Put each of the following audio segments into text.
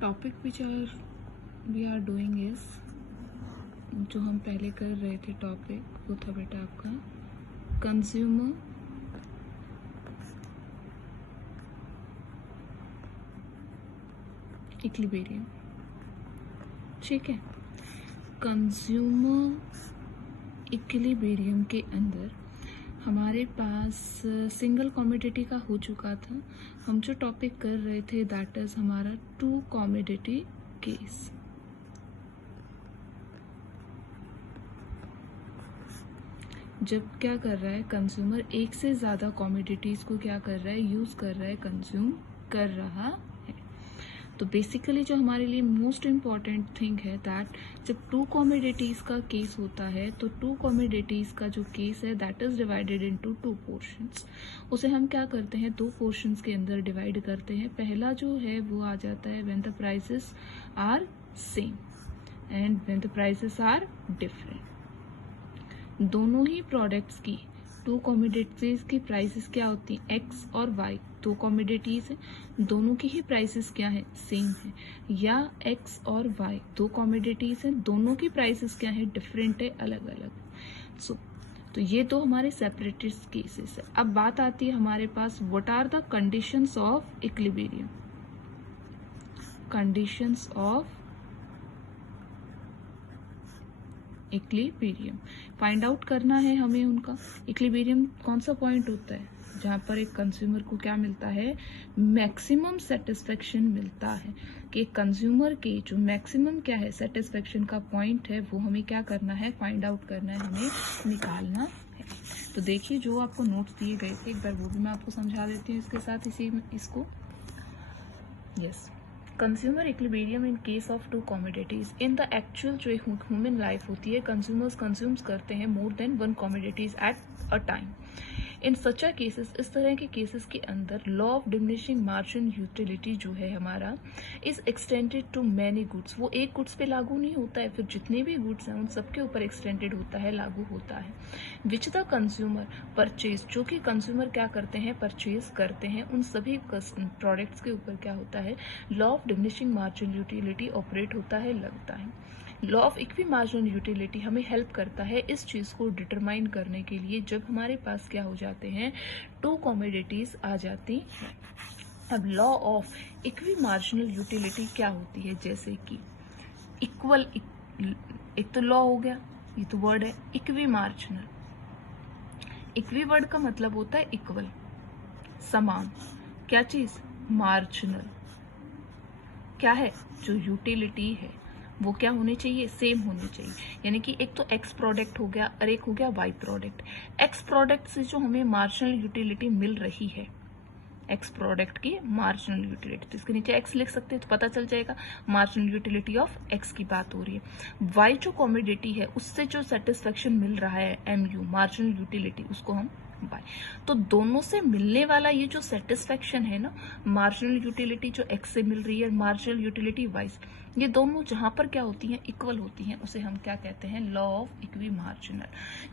Topic which we are doing is, जो हम पहले कर रहे थे टॉपिक, वो था बेटा आपका कंज्यूमर इक्विलिब्रियम। ठीक है, कंज्यूमर इक्विलिब्रियम के अंदर हमारे पास सिंगल कमोडिटी का हो चुका था। हम जो टॉपिक कर रहे थे दैट इज हमारा टू कमोडिटी केस। जब क्या कर रहा है कंज्यूमर, एक से ज़्यादा कमोडिटीज को क्या कर रहा है, यूज़ कर रहा है, कंज्यूम कर रहा है। तो बेसिकली जो हमारे लिए मोस्ट इम्पॉर्टेंट थिंग है दैट जब टू कमोडिटीज का केस होता है तो टू कमोडिटीज का जो केस है that is divided into two portions. उसे हम क्या करते हैं, दो पोर्शंस के अंदर डिवाइड करते हैं। पहला जो है वो आ जाता है when the prices are same and when the prices are different. दोनों ही प्रोडक्ट्स की, टू कमोडिटीज की प्राइसेस क्या होती हैं, एक्स और वाई, दो कमोडिटीज है, दोनों की ही प्राइसेस क्या है, सेम है। या एक्स और वाई दो कमोडिटीज है, दोनों की प्राइसेस क्या है, डिफरेंट है, अलग अलग। तो ये दो हमारे सेपरेटेड केसेस है। अब बात आती है हमारे पास what are the conditions of equilibrium. Conditions of equilibrium find out करना है हमें उनका। इक्विलिब्रियम कौन सा पॉइंट होता है जहां पर एक कंज्यूमर को क्या मिलता है, मैक्सिमम सेटिस्फेक्शन मिलता है। कि कंज्यूमर के जो मैक्सिमम क्या है सेटिस्फेक्शन का पॉइंट है वो हमें क्या करना है, फाइंड आउट करना है, हमें निकालना है। तो देखिए जो आपको नोट्स दिए गए थे एक बार वो भी मैं आपको समझा देती हूँ इसके साथ इसको। Yes, consumer equilibrium in case of two commodities. In the actual जो ह्यूमन लाइफ होती है, कंज्यूमर्स कंज्यूम्स करते हैं more than one commodities at a time. In such cases, इस तरह के केसेस के अंदर law of diminishing margin utility जो है हमारा is extended to many goods. वो एक गुड्स पे लागू नहीं होता है, फिर जितने भी गुड्स हैं उन सबके ऊपर एक्सटेंडेड होता है, लागू होता है। विच द कंज्यूमर परचेज, जो कि कंज्यूमर क्या करते हैं, परचेज करते हैं, उन सभी प्रोडक्ट्स के ऊपर क्या होता है, law of diminishing margin utility operate होता है, लगता है। Law of equi marginal utility हमें हेल्प करता है इस चीज को डिटरमाइन करने के लिए जब हमारे पास क्या हो जाते हैं, टू कमोडिटीज आ जाती हैं। अब law of equi marginal utility क्या होती है, जैसे कि इक्वल, एक तो लॉ हो गया, ये तो वर्ड है इक्वी मार्जिनल। इक्वी वर्ड का मतलब होता है इक्वल, समान। क्या चीज, मार्जिनल। क्या है, जो यूटिलिटी है वो क्या होनी चाहिए, सेम होनी चाहिए। यानी कि एक तो एक्स प्रोडक्ट हो गया और एक हो गया वाई प्रोडक्ट। एक्स प्रोडक्ट से जो हमें मार्जिनल यूटिलिटी मिल रही है, एक्स प्रोडक्ट की मार्जिनल यूटिलिटी, तो इसके नीचे एक्स लिख सकते हैं तो पता चल जाएगा मार्जिनल यूटिलिटी ऑफ एक्स की बात हो रही है। वाई जो कमोडिटी है उससे जो सेटिस्फेक्शन मिल रहा है एमयू, मार्जिनल यूटिलिटी, उसको हम वाई। तो दोनों से मिलने वाला ये जो सेटिस्फेक्शन है ना, मार्जिनल यूटिलिटी जो एक्स से मिल रही है, मार्जिनल यूटिलिटी वाई से, ये दोनों जहां पर क्या होती हैं, इक्वल होती हैं, उसे हम क्या कहते हैं, लॉ ऑफ इक्वी मार्जिनल।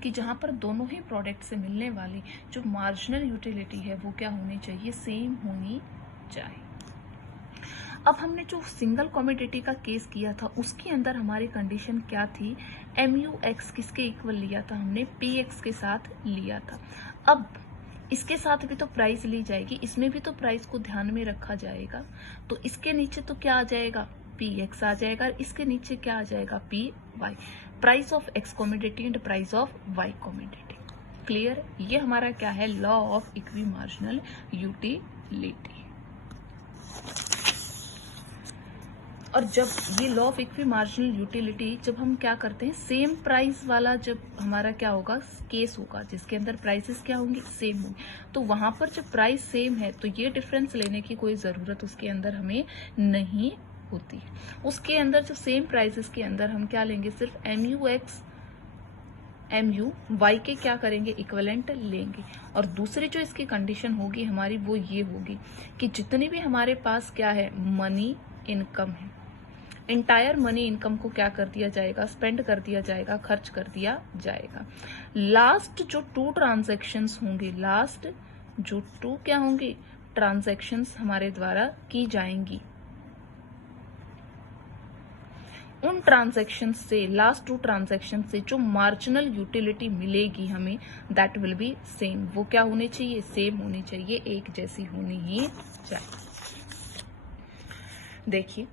कि जहां पर दोनों ही प्रोडक्ट से मिलने वाली जो मार्जिनल यूटिलिटी है वो क्या होनी चाहिए, सेम होनी चाहिए। अब हमने जो सिंगल कमोडिटी का केस किया था उसके अंदर हमारी कंडीशन क्या थी, एमयू एक्स किसके इक्वल लिया था हमने, पी एक्स के साथ लिया था। अब इसके साथ भी तो प्राइस ली जाएगी, इसमें भी तो प्राइस को ध्यान में रखा जाएगा। तो इसके नीचे तो क्या आ जाएगा, पी एक्स आ जाएगा, और इसके नीचे क्या आ जाएगा, P Y. Price of X commodity and price of Y commodity. Clear, ये हमारा क्या है, law of equi marginal utility. और जब ये law of equi marginal utility, जब हम क्या करते हैं, सेम प्राइस वाला जब हमारा क्या होगा, केस होगा जिसके अंदर प्राइसेस क्या होंगी, सेम होंगी, तो वहां पर जब प्राइस सेम है तो ये डिफरेंस लेने की कोई जरूरत उसके अंदर हमें नहीं होती है। उसके अंदर जो सेम प्राइसेस के अंदर हम क्या लेंगे, सिर्फ एमयू एक्स एमयू वाई के क्या करेंगे, इक्विवेलेंट लेंगे। और दूसरी जो इसकी कंडीशन होगी हमारी वो ये होगी कि जितनी भी हमारे पास क्या है, मनी इनकम है, इंटायर मनी इनकम को क्या कर दिया जाएगा, स्पेंड कर दिया जाएगा, खर्च कर दिया जाएगा। लास्ट जो टू ट्रांजैक्शंस होंगी, लास्ट जो टू क्या होंगी, ट्रांजैक्शंस हमारे द्वारा की जाएंगी, उन ट्रांजैक्शन से, लास्ट 2 ट्रांजैक्शन से जो मार्जिनल यूटिलिटी मिलेगी हमें, दैट विल बी सेम। वो क्या होनी चाहिए? सेम होनी चाहिए, एक जैसी होनी ही चाहिए। देखिए,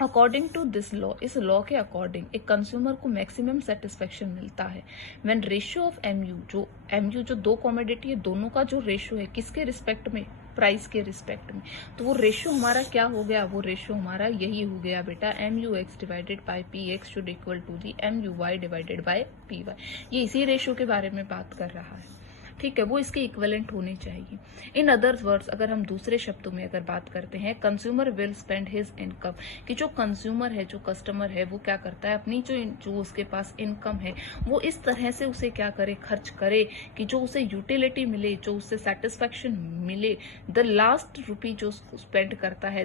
अकॉर्डिंग टू दिस लॉ, इस लॉ के अकॉर्डिंग एक कंज्यूमर को मैक्सिमम सेटिस्फेक्शन मिलता है व्हेन रेशियो ऑफ एमयू जो 2 कमोडिटी है, दोनों का जो रेशियो है किसके रिस्पेक्ट में? प्राइस के रिस्पेक्ट में। तो वो रेशियो हमारा क्या हो गया? वो रेशियो हमारा यही हो गया बेटा, MUX divided by PX should equal to the MUY divided by PY। ये इसी रेशियो के बारे में बात कर रहा है, ठीक है, वो इसके इक्विवेलेंट होने चाहिए। इन अदर वर्ड्स, अगर हम दूसरे शब्दों में अगर बात करते हैं, consumer will spend his income, कि जो कंज्यूमर है, जो कस्टमर है, वो क्या करता है, अपनी जो उसके पास इनकम है वो इस तरह से उसे क्या करे, खर्च करे कि जो उसे यूटिलिटी मिले, जो उसे सेटिस्फैक्शन मिले। द लास्ट रुपी जो स्पेंड करता है,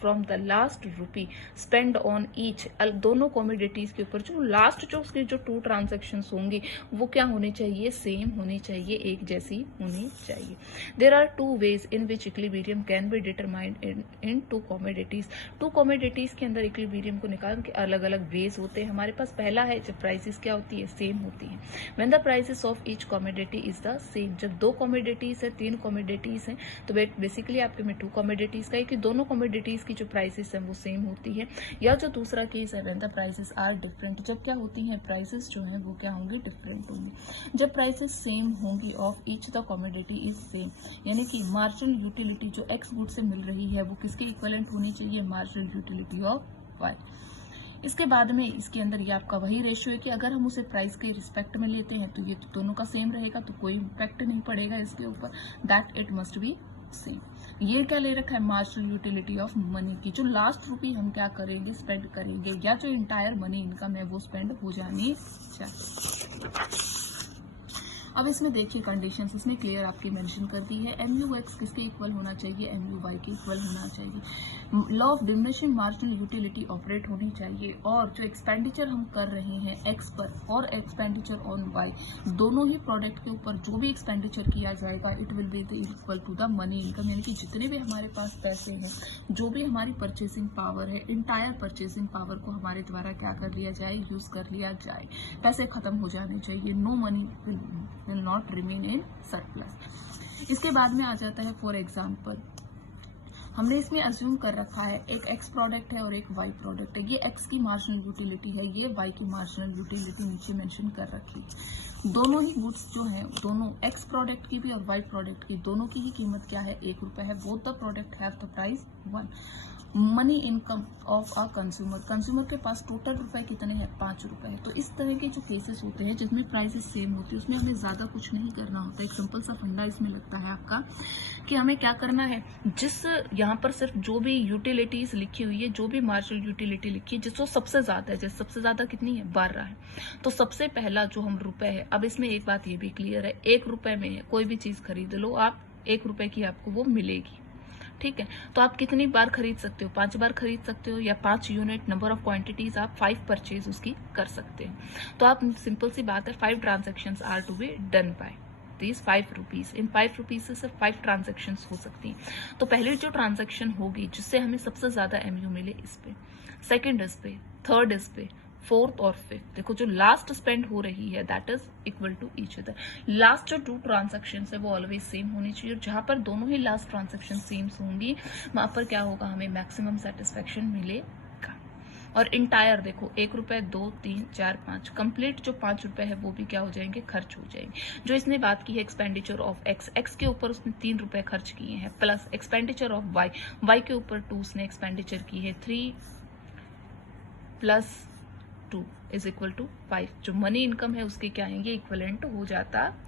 from the last rupee spend on each, दोनों कमोडिटीज के ऊपर जो लास्ट जो उसके जो 2 ट्रांजेक्शन होंगी वो क्या होनी चाहिए? सेम होनी चाहिए, एक जैसी होनी चाहिए। There are 2 ways in which equilibrium can be determined in 2 commodities. 2 commodities के अंदर इक्विलिब्रियम को निकालने के अलग अलग वेज होते हैं हमारे पास। पहला है जब प्राइसेस क्या होती है? सेम होती है। When the prices of each commodity is the same, जब 2 कमोडिटीज है, 3 कमोडिटीज है, तो बेसिकली आपके में 2 कमोडिटीज का है कि दोनों कमोडिटीज की जो प्राइसेस है वो सेम होती है। या जो दूसरा केस है, when the prices are different, जब क्या होती है, प्राइसेस जो है वो क्या होंगी? डिफरेंट होंगी। जब प्राइसेस सेम होंगी of each the commodity is same, यानी कि मार्जिनल यूटिलिटी जो एक्स गुड से मिल रही है वो किसके इक्विवेलेंट होनी चाहिए? Marginal utility of Y. इसके बाद में इसके अंदर ये आपका वही रेशियो है कि अगर हम उसे प्राइस के रिस्पेक्ट में लेते हैं तो ये तो दोनों का सेम रहेगा, तो कोई इम्पैक्ट नहीं पड़ेगा इसके ऊपर, that it must be same. ये क्या ले रखा है? मार्जिनल यूटिलिटी ऑफ मनी की जो लास्ट रुपी हम क्या करेंगे? स्पेंड करेंगे, या जो इंटायर मनी इनकम है वो स्पेंड हो जानी चाहिए। अब इसमें देखिए कंडीशंस इसमें क्लियर आपकी मेंशन कर दी है। MUX किसके इक्वल होना चाहिए? MUY के इक्वल होना चाहिए। Law of diminishing marginal utility operate होनी चाहिए, और जो एक्सपेंडिचर हम कर रहे हैं X पर और एक्सपेंडिचर ऑन Y, दोनों ही प्रोडक्ट के ऊपर जो भी एक्सपेंडिचर किया जाएगा it will be equal to the money income, यानी कि जितने भी हमारे पास पैसे हैं, जो भी हमारी परचेसिंग पावर है, इंटायर परचेसिंग पावर को हमारे द्वारा क्या कर लिया जाए? यूज कर लिया जाए। पैसे खत्म हो जाने चाहिए, no money will not remain in surplus। इसके बाद में आ जाता है फॉर एग्जाम्पल, हमने इसमें अज्यूम कर रखा है एक X प्रोडक्ट है और एक Y प्रोडक्ट है। ये X की मार्जिनल यूटिलिटी है, ये Y की मार्जिनल यूटिलिटी नीचे मेंशन कर रखी है। दोनों ही गुड्स जो है, दोनों X प्रोडक्ट की भी और Y प्रोडक्ट की, दोनों की ही कीमत क्या है? 1 रुपए है। Both the product have the price 1। Money income of a consumer, consumer के पास टोटल रुपए कितने हैं? 5 रुपए है। तो इस तरह के जो केसेस होते हैं जिसमें प्राइसेस सेम होती है उसमें हमें ज्यादा कुछ नहीं करना होता। एक सिंपल सा फंडा इसमें लगता है आपका कि हमें क्या करना है, जिस यहाँ पर सिर्फ जो भी यूटिलिटीज लिखी हुई है, जो भी मार्जिनल यूटिलिटी लिखी है जिसको सबसे ज्यादा है, जैसे सबसे ज्यादा कितनी है? 12 है, तो सबसे पहला जो हम रुपए है, अब इसमें एक बात ये भी क्लियर है, 1 रुपए में कोई भी चीज खरीद लो आप, 1 रुपए की आपको वो मिलेगी, ठीक है। तो आप कितनी बार खरीद सकते हो? 5 बार खरीद सकते हो, या 5 यूनिट नंबर ऑफ क्वांटिटीज आप 5 परचेज उसकी कर सकते हो। तो आप सिंपल सी बात है, 5 transactions are to be done by these 5 rupees. इन 5 रुपीज से सिर्फ 5 ट्रांजेक्शन्स हो सकती हैं। तो पहली जो ट्रांजेक्शन होगी जिससे हमें सबसे ज्यादा MU मिले इस पे, सेकेंड इस पे, थर्ड इस पे, फोर्थ और फिफ्थ। देखो जो लास्ट स्पेंड हो रही है that is equal to each other. Last जो 2 ट्रांजेक्शन है वो ऑलवेज सेम होनी चाहिए, और जहां पर दोनों ही लास्ट ट्रांजेक्शन सेम होंगी वहां पर क्या होगा? हमें मैक्सिमम सेटिस्फेक्शन मिलेगा। और इंटायर देखो 1 रुपए, 2, 3, 4, 5, कंप्लीट जो 5 रुपए है वो भी क्या हो जाएंगे? खर्च हो जाएंगे। जो इसने बात की है एक्सपेंडिचर ऑफ X के ऊपर उसने 3 रुपए खर्च किए हैं, प्लस एक्सपेंडिचर ऑफ Y के ऊपर 2 उसने एक्सपेंडिचर की है, 3 प्लस 2 इज इक्वल टू 5। जो मनी इनकम है उसके क्या आएंगे? इक्विवेलेंट हो जाता है।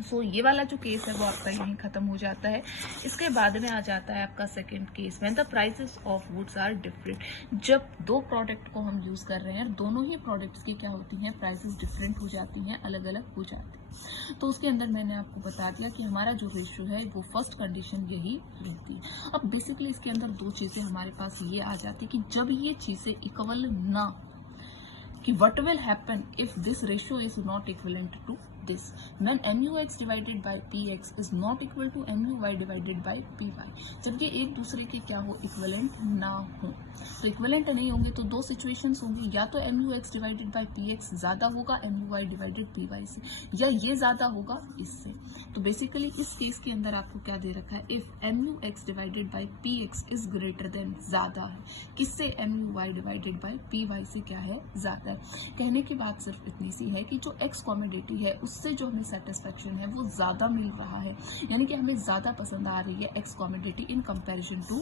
सो ये वाला जो केस है वो आपका यहीं खत्म हो जाता है। इसके बाद में आ जाता है आपका second case, when the prices of goods are different. जब 2 प्रोडक्ट को हम यूज कर रहे हैं, दोनों ही प्रोडक्ट्स की क्या होती हैं? प्राइसेस डिफरेंट हो जाती हैं, अलग अलग हो जाती हैं। तो उसके अंदर मैंने आपको बता दिया कि हमारा जो रेशियो है वो फर्स्ट कंडीशन यही रहती है। अब बेसिकली इसके अंदर 2 चीजें हमारे पास ये आ जाती है कि जब ये चीजें इक्वल ना, कि what will happen if this ratio is not equivalent to this when MUX divided by PX is not equal to MUY divided by PY, जब ये एक दूसरे के क्या हो, इक्विवेलेंट ना हो। तो इक्विवेलेंट नहीं होंगे तो दो सिचुएशंस होंगी, या तो MUX डिवाइडेड बाय PX ज्यादा होगा MUY डिवाइडेड PY से, या ये ज्यादा होगा इससे। तो बेसिकली इस केस के अंदर आपको क्या दे रखा है, if MUX divided by PX is greater than, ज्यादा है किससे, MUY डिवाइडेड बाय PY से क्या है, ज्यादा है। कहने की बात सिर्फ इतनी सी है कि जो एक्स कॉमोडिटी है उससे जो हमें सेटिस्फेक्शन है वो ज्यादा मिल रहा है, यानी कि हमें ज्यादा पसंद आ रही है X commodity in comparison to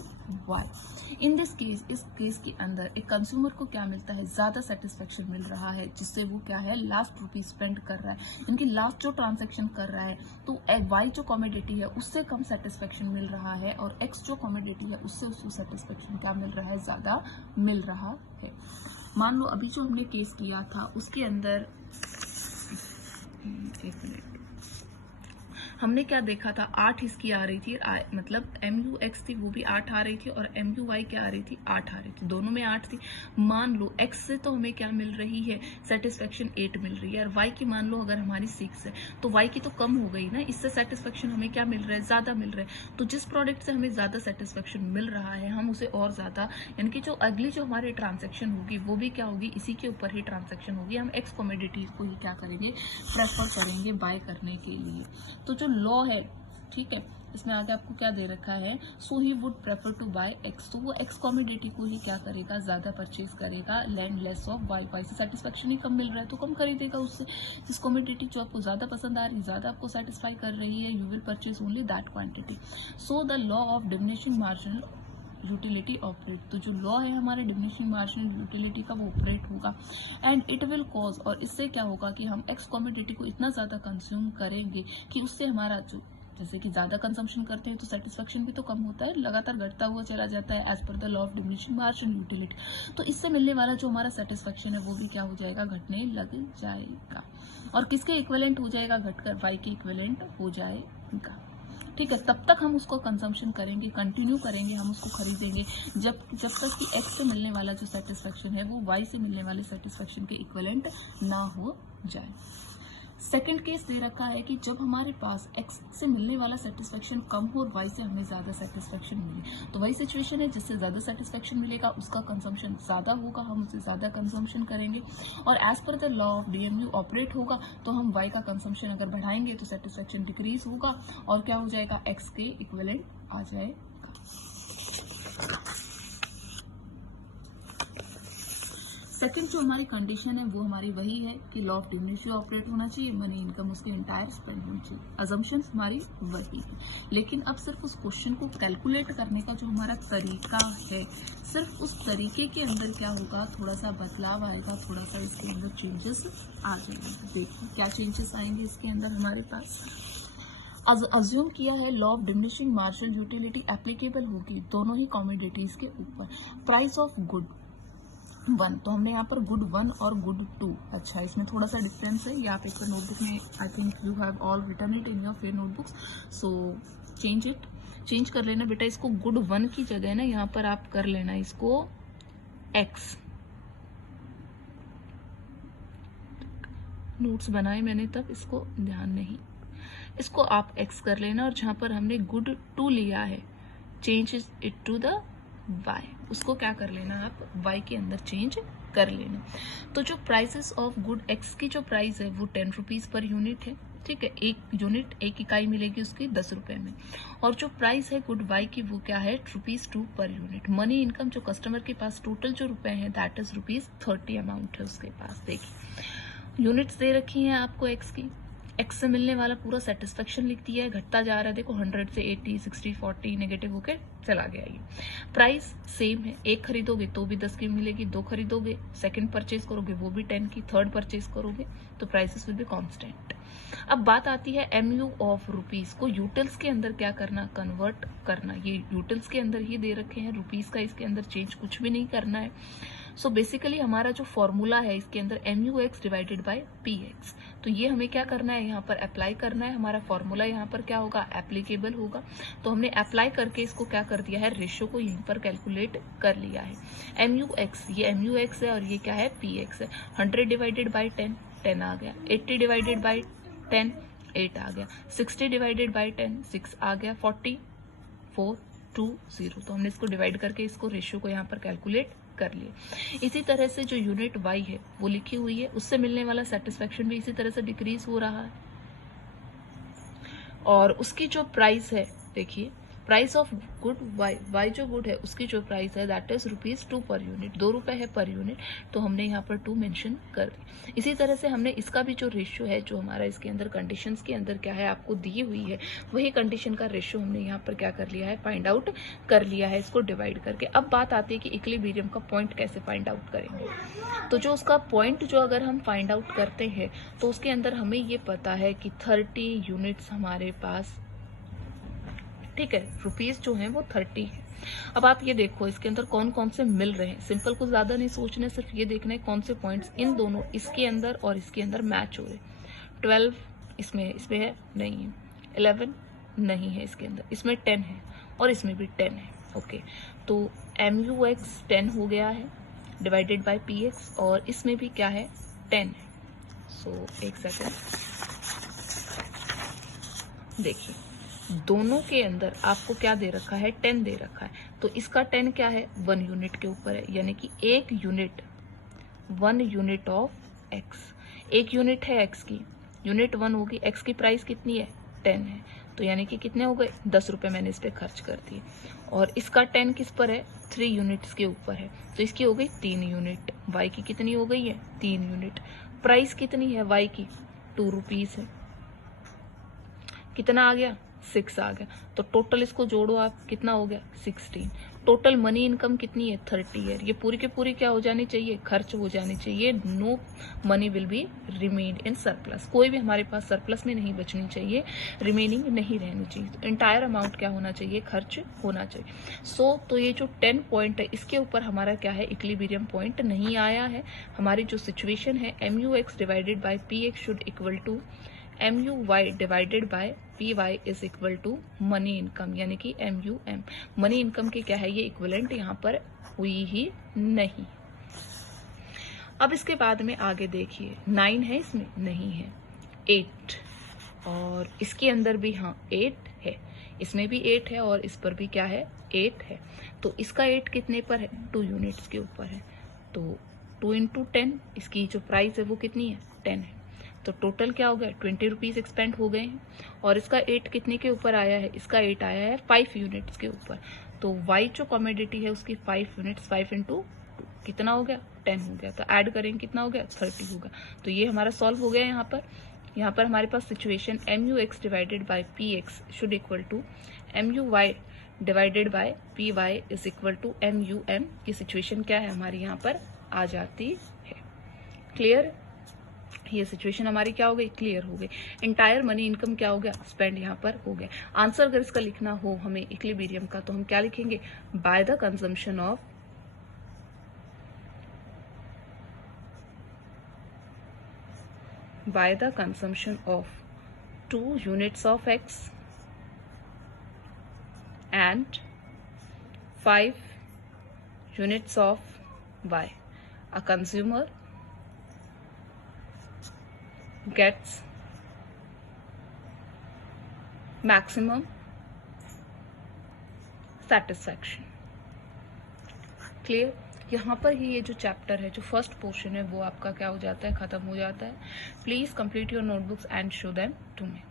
Y. In this case, इस केस के अंदर एक कंज्यूमर को क्या मिलता है, ज्यादा सेटिस्फेक्शन मिल रहा है, जिससे वो क्या है, लास्ट रुपी स्पेंड कर रहा है, यानी कि लास्ट जो ट्रांजेक्शन कर रहा है, तो वाई जो कॉमोडिटी है उससे कम सेटिस्फेक्शन मिल रहा है, और एक्स जो कॉमोडिटी है उससे उसको सेटिस्फेक्शन क्या मिल रहा है, ज्यादा मिल रहा है। मान लो अभी जो हमने केस किया था उसके अंदर, एक मिनट, हमने क्या देखा था, 8 इसकी आ रही थी, मतलब MUX थी वो भी 8 आ रही थी, और MUY क्या आ रही थी, 8 आ रही थी, दोनों में 8 थी। मान लो X से तो हमें क्या मिल रही है, सेटिस्फेक्शन 8 मिल रही है, और Y की मान लो अगर हमारी 6 है, तो Y की तो कम हो गई ना, इससे सेटिस्फेक्शन हमें क्या मिल रहा है, ज्यादा मिल रहा है। तो जिस प्रोडक्ट से हमें ज्यादा सेटिस्फेक्शन मिल रहा है हम उसे और ज्यादा, यानी कि जो अगली जो हमारी ट्रांजेक्शन होगी वो भी क्या होगी, इसी के ऊपर ही ट्रांजेक्शन होगी, हम एक्स कमोडिटीज को ही क्या करेंगे, प्रेफर करेंगे बाय करने के लिए। तो जो लॉ है, ठीक है, इसमें आगे आपको क्या दे रखा है, so he would prefer to buy X, तो वो एक्स कमोडिटी को ही क्या करेगा, ज्यादा परचेज करेगा, and less of Y, Y से सेटिस्फेक्शन ही कम मिल रहा है तो कम खरीदेगा उससे। जिस कमोडिटी जो आपको ज्यादा पसंद आ रही है, ज्यादा आपको सेटिस्फाई कर रही है, you will purchase only that quantity. So the law of diminishing marginal utility operate, तो जो लॉ है हमारे डिमिनिशिंग मार्जिनल यूटिलिटी का वो ऑपरेट होगा, एंड इट विल कॉज, और इससे क्या होगा कि हम एक्स कमोडिटी को इतना ज्यादा कंज्यूम करेंगे कि उससे हमारा जो, जैसे कि ज्यादा कंजम्पशन करते हैं तो सेटिस्फेक्शन भी तो कम होता है, लगातार घटता हुआ चला जाता है as per the law of diminishing marginal utility. तो इससे मिलने वाला जो हमारा सेटिस्फेक्शन है वो भी क्या हो जाएगा, घटने लग जाएगा, और किसके इक्विवेलेंट हो जाएगा, घटकर वाई के इक्विवेलेंट हो जाएगा। ठीक है, तब तक हम उसको कंजम्पशन करेंगे, कंटिन्यू करेंगे, हम उसको खरीदेंगे जब तक कि एक्स से मिलने वाला जो सेटिस्फेक्शन है वो वाई से मिलने वाले सेटिस्फेक्शन के इक्विवेलेंट ना हो जाए। सेकंड केस दे रखा है कि जब हमारे पास एक्स से मिलने वाला सेटिस्फेक्शन कम हो और वाई से हमें ज्यादा सेटिस्फेक्शन मिले, तो वही सिचुएशन है, जिससे ज्यादा सेटिस्फेक्शन मिलेगा उसका कंजम्पशन ज्यादा होगा, हम उससे ज्यादा कंजम्पशन करेंगे, और as per the law of DMU operate होगा, तो हम वाई का कंजम्पशन अगर बढ़ाएंगे तो सेटिस्फेक्शन डिक्रीज होगा, और क्या हो जाएगा, एक्स के इक्विवेलेंट आ जाएगा। सेकंड जो हमारी कंडीशन है वो हमारी वही है कि लॉ ऑफ डिमिनिशिंग ऑपरेट होना चाहिए, मनी इनकम उसके एंटायर स्पेंड होनी चाहिए, अजम्पशंस हमारी वही है। लेकिन अब सिर्फ उस क्वेश्चन को कैलकुलेट करने का जो हमारा तरीका है, सिर्फ उस तरीके के अंदर क्या होगा, थोड़ा सा बदलाव आएगा, थोड़ा सा इसके अंदर चेंजेस आ जाएंगे। देखिए क्या चेंजेस आएंगे इसके अंदर हमारे पास। अज्यूम किया है law of diminishing marginal utility applicable होगी दोनों ही कमोडिटीज के ऊपर। प्राइस ऑफ गुड 1, तो हमने यहाँ पर गुड 1 और गुड 2, अच्छा इसमें थोड़ा सा डिफरेंस है, ये आप एक नोटबुक में, I think you have all written it in your fair notebooks, so change कर लेना बेटा, इसको गुड 1 की जगह ना यहाँ पर आप कर लेना इसको एक्स, नोट्स बनाए मैंने तब इसको ध्यान नहीं, इसको आप एक्स कर लेना, और जहां पर हमने गुड 2 लिया है change it to the Y, उसको क्या कर लेना आप वाई के अंदर चेंज कर लेना। तो जो प्राइसेस ऑफ गुड एक्स की जो प्राइस है वो 10 रुपीज पर यूनिट है, ठीक है, एक यूनिट, एक इकाई मिलेगी उसकी 10 रुपए में, और जो प्राइस है गुड वाई की वो क्या है, ₹2 पर यूनिट। मनी इनकम जो कस्टमर के पास टोटल जो रुपए हैं दैट इज ₹30 अमाउंट है उसके पास। देखिए यूनिट्स दे रखी हैं आपको एक्स की, एक्स से मिलने वाला पूरा सेटिस्फेक्शन लिख दिया है, घटता जा रहा है, देखो 100 से 80, 60, 40 नेगेटिव होके चला गया ये। प्राइस सेम है, एक खरीदोगे तो भी 10 की मिलेगी, 2 खरीदोगे, सेकंड परचेज करोगे वो भी 10 की, थर्ड परचेज करोगे तो प्राइसेस विल बी कांस्टेंट। अब बात आती है MU ऑफ रुपीज को यूटिल्स के अंदर क्या करना, कन्वर्ट करना। ये यूटिल्स के अंदर ही दे रखे हैं, रुपीज का इसके अंदर चेंज कुछ भी नहीं करना है। सो बेसिकली हमारा जो फॉर्मूला है इसके अंदर MUX डिवाइडेड बाय PX, तो ये हमें क्या करना है, यहाँ पर अप्लाई करना है। हमारा फॉर्मूला यहाँ पर क्या होगा, एप्लीकेबल होगा, तो हमने अप्लाई करके इसको क्या कर दिया है, रेशियो को यहीं पर कैलकुलेट कर लिया है। MUX, ये MUX है और ये क्या है, PX है। 100 डिवाइडेड बाई 10, 10 आ गया। 80 डिवाइडेड बाई 10, 8 आ गया। 60 डिवाइडेड बाई 10, 6 आ गया। 40, 4, 2, 0। तो हमने इसको डिवाइड करके इसको रेशियो को यहाँ पर कैलकुलेट कर लिया। इसी तरह से जो यूनिट y है वो लिखी हुई है, उससे मिलने वाला सेटिस्फेक्शन भी इसी तरह से डिक्रीज हो रहा है। और उसकी जो प्राइस है, देखिए प्राइस ऑफ गुड y जो गुड है उसकी जो प्राइस है दैट इज ₹2 पर यूनिट, 2 रुपए है पर यूनिट, तो हमने यहाँ पर 2 मेंशन कर दी। इसी तरह से हमने इसका भी जो रेशियो है, जो हमारा इसके अंदर कंडीशंस के अंदर क्या है आपको दी हुई है, वही कंडीशन का रेशियो हमने यहाँ पर क्या कर लिया है, फाइंड आउट कर लिया है इसको डिवाइड करके। अब बात आती है कि इक्विलिब्रियम का पॉइंट कैसे फाइंड आउट करेंगे। तो जो उसका पॉइंट जो अगर हम फाइंड आउट करते हैं तो उसके अंदर हमें ये पता है कि 30 यूनिट्स हमारे पास, ठीक है, रुपीस जो है वो 30 है। अब आप ये देखो इसके अंदर कौन कौन से मिल रहे हैं। सिंपल कुछ ज्यादा नहीं सोचना, सिर्फ ये देखना है कौन से पॉइंट्स इन दोनों, इसके अंदर और इसके अंदर मैच हो रहे। 12 इसमें है नहीं है, 11 नहीं है इसके अंदर, इसमें 10 है और इसमें भी 10 है। ओके, तो MUX 10 हो गया है डिवाइडेड बाय PX, और इसमें भी क्या है 10 है। सो एक सेकेंड देखिए, दोनों के अंदर आपको क्या दे रखा है, 10 दे रखा है। तो इसका 10 क्या है, 1 यूनिट के ऊपर है, यानी कि 1 unit 1 unit of x। 1 unit है x की, यूनिट 1 होगी। x की प्राइस कितनी है, 10 है, तो यानी कि कितने हो गए, 10 रुपए मैंने इस पे खर्च कर दिए। और इसका 10 किस पर है, 3 यूनिट्स के ऊपर है, तो इसकी हो गई 3 यूनिट। y की कितनी हो गई है, 3 यूनिट। प्राइस कितनी है y की, 2 रुपीज है। कितना आ गया, 6 आ गया। तो टोटल इसको जोड़ो आप, कितना हो गया, 16। टोटल मनी इनकम कितनी है, 30 है। ये पूरी की पूरी क्या हो जानी चाहिए, खर्च हो जानी चाहिए। No money will be remain in surplus, कोई भी हमारे पास सरप्लस में नहीं बचनी चाहिए, रिमेनिंग नहीं रहनी चाहिए। तो इंटायर अमाउंट क्या होना चाहिए, खर्च होना चाहिए। सो तो ये जो 10 पॉइंट है इसके ऊपर हमारा क्या है, इक्विलिब्रियम पॉइंट नहीं आया है। हमारी जो सिचुएशन है, MUX divided by PX should equal to MUY divided by PY is equal to money income, यानी कि MUM। मनी इनकम की क्या है, ये इक्विवेलेंट यहाँ पर हुई ही नहीं। अब इसके बाद में आगे देखिए, 9 है इसमें, नहीं है, 8, और इसके अंदर भी हाँ 8 है, इसमें भी 8 है, और इस पर भी क्या है, 8 है। तो इसका 8 कितने पर है, 2 यूनिट्स के ऊपर है। तो 2 × 10, इसकी जो प्राइस है वो कितनी है, 10 है। तो टोटल क्या हो गया, 20 रुपीज एक्सपेंड हो गए हैं। और इसका 8 कितने के ऊपर आया है, इसका 8 आया है 5 यूनिट्स के ऊपर। तो Y जो कमोडिटी है उसकी 5 यूनिट्स, 5 × 2 कितना हो गया, 10 हो गया। तो ऐड करेंगे कितना हो गया, 30 होगा। तो ये हमारा सॉल्व हो गया। यहाँ पर हमारे पास situation MUX divided by PX should equal to MUY divided by PY is equal to MUM की सिचुएशन क्या है, हमारी यहाँ पर आ जाती है। क्लियर, ये सिचुएशन हमारी क्या हो गई, क्लियर हो गई। इंटायर मनी इनकम क्या हो गया, स्पेंड यहाँ पर हो गया। आंसर अगर इसका लिखना हो हमें इक्विलिब्रियम का, तो हम क्या लिखेंगे, by the consumption of 2 units of X and 5 units of Y, a consumer gets maximum satisfaction। Clear, यहाँ पर ही ये जो चैप्टर है, जो फर्स्ट पोर्शन है, वो आपका क्या हो जाता है, खत्म हो जाता है। Please complete your notebooks and show them to me.